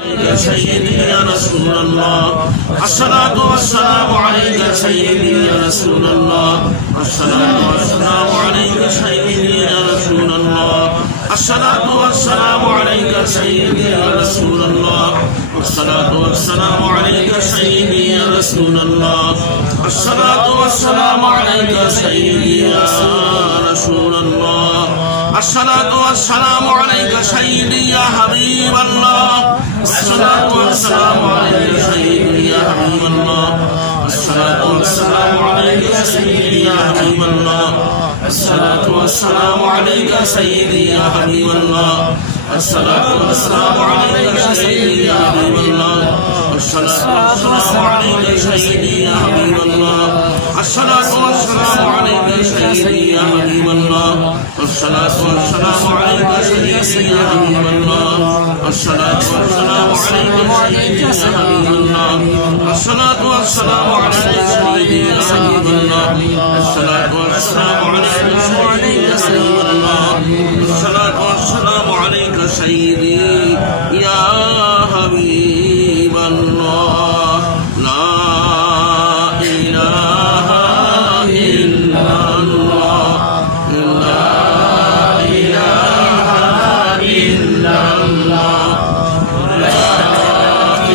سيدي يا رسول الله الصلاة والسلام عليك سيدي يا رسول الله الصلاة والسلام عليك سيدي يا رسول الله الصلاة والسلام عليك سيدي يا رسول الله الصلاة والسلام عليك سيدي يا رسول الله الصلاة والسلام عليك سيدي يا رسول الله الصلاة والسلام عليك سيدي يا حبيب الله الصلاة والسلام عليك سيدي يا حبيب الله الصلاة والسلام عليك سيدي يا حبيب الله الصلاة والسلام عليك سيدي يا حبيب الله الصلاة والسلام عليك سيدي يا حبيب الله الصلاة والسلام عليك سيدي يا حبيب الله الصلاة والسلام عليك سيدي يا حبيب الله الصلاة والسلام عليك سيدي يا حبيب الله الصلاة والسلام عليك سيدي يا حبيب الله الصلاة والسلام عليك سيدي يا حبيب الله الصلاة والسلام عليك سيدي يا حبيب الله الصلاة والسلام عليك سيدي يا حبيب الله لا إله إلا الله لا إله إلا الله لا إله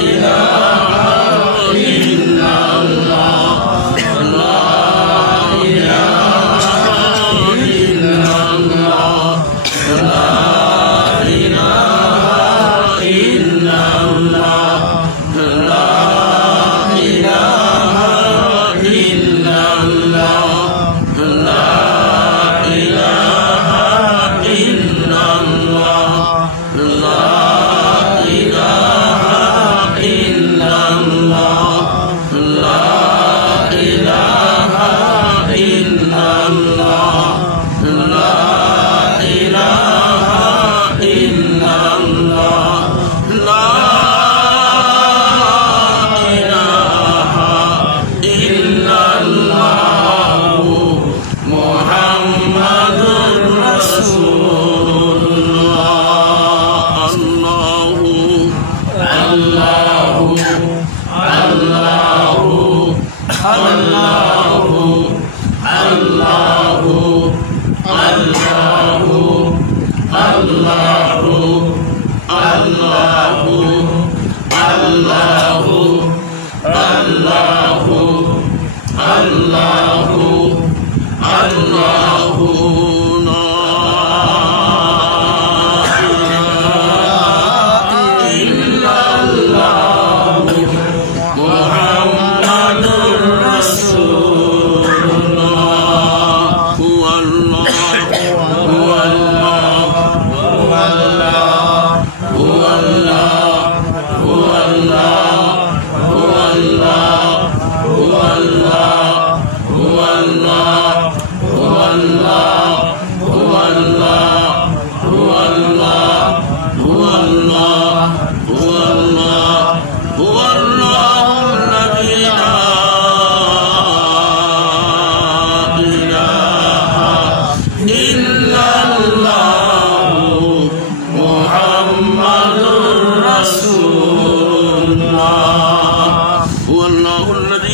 إلا الله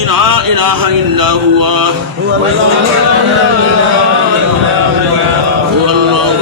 لا إله إلا الله لا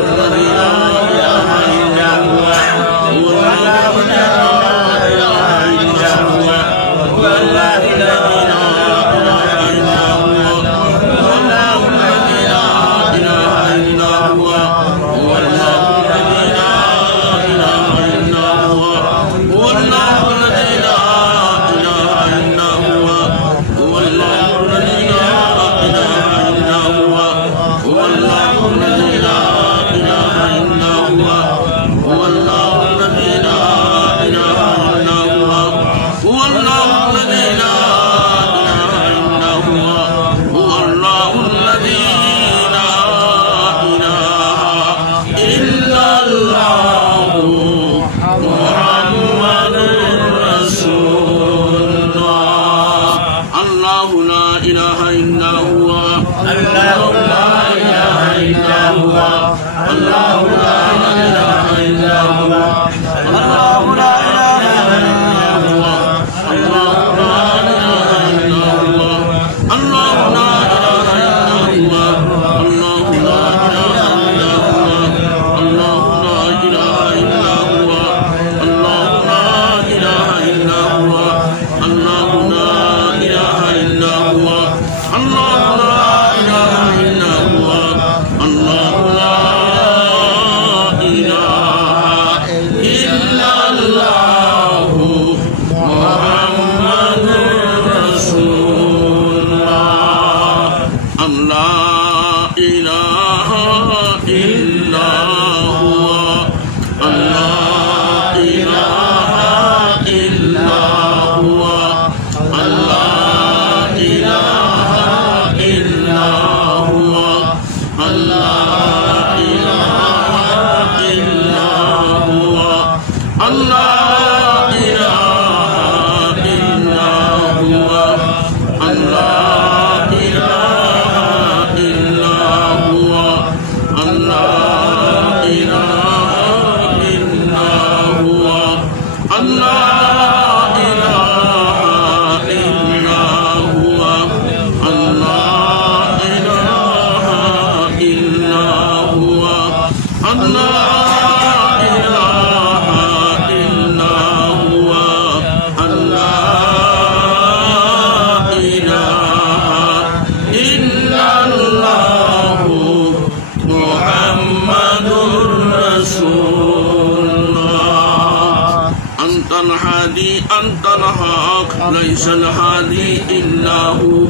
أنت الهادي أنت الحق ليس الهادي إلا هو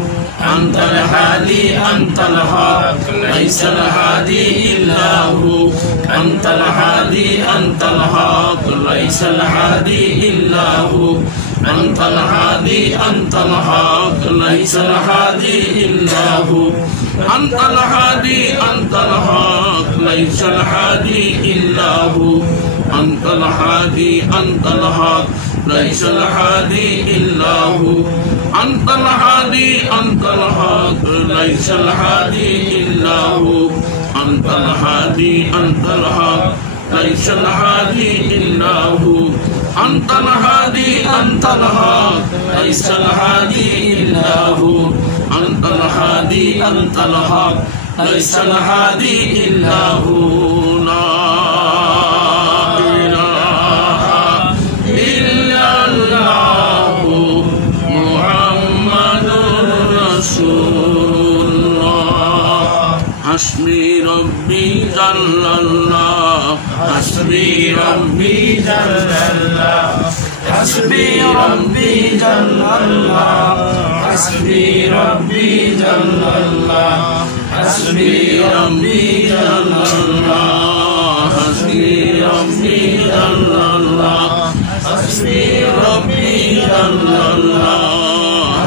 أنت الهادي أنت الحق ليس الهادي إلا هو أنت الهادي أنت الحق ليس الهادي إلا هو أنت الهادي أنت الحق ليس الهادي إلا هو أنت الهادي أنت الحق ليس الهادي إلا هو أنت الهادي أنت الحق ليس الهادي إلا هو أنت الهادي أنت الحق ليس الهادي إلا هو أنت الهادي أنت الحق ليس الهادي إلا هو أنت الهادي أنت الحق ليس الهادي إلا هو أنت الهادي أنت الحق ليس الهادي إلا هو لا إله إلا الله محمد رسول الله حسبي ربي جل الله حسبي ربي جل الله حسبي ربي جل الله حسبي ربي جل الله حسبي ربي جل الله حسبي ربي جل الله حسبي ربي جل الله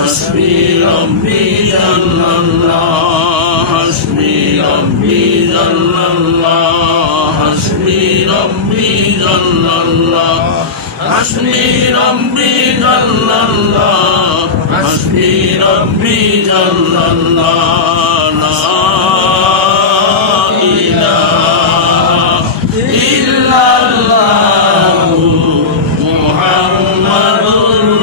حسبي ربي جل الله حسبي ربي جل الله حسبي ربي جل الله حسبي ربي جل الله حسبي ربي جل الله لا إله إلا الله محمد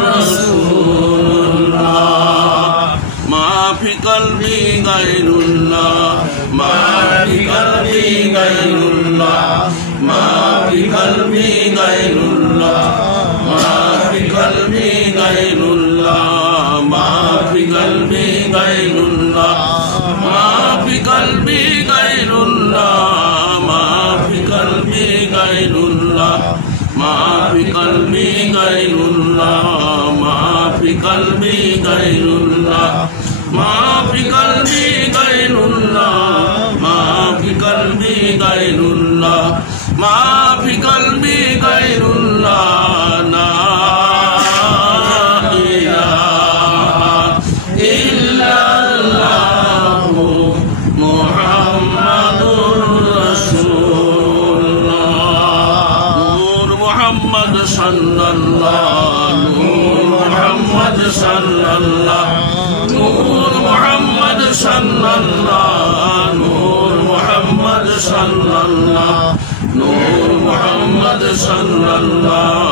رسول الله ما في قلبي غير الله ما في قلبي غير الله ما في قلبي غير الله ما في قلبي غير الله ما في قلبي غير الله ما في قلبي غير الله ما في قلبي غير الله ما في قلبي غير الله ما في قلبي غير الله ما في قلبي غير الله ما في قلبي غير الله ما في قلبي غير الله لا إله إلا الله محمد رسول الله نور محمد صلى الله نور محمد صلى الله نور محمد صلى الله نور محمد صلى الله نور محمد صلى الله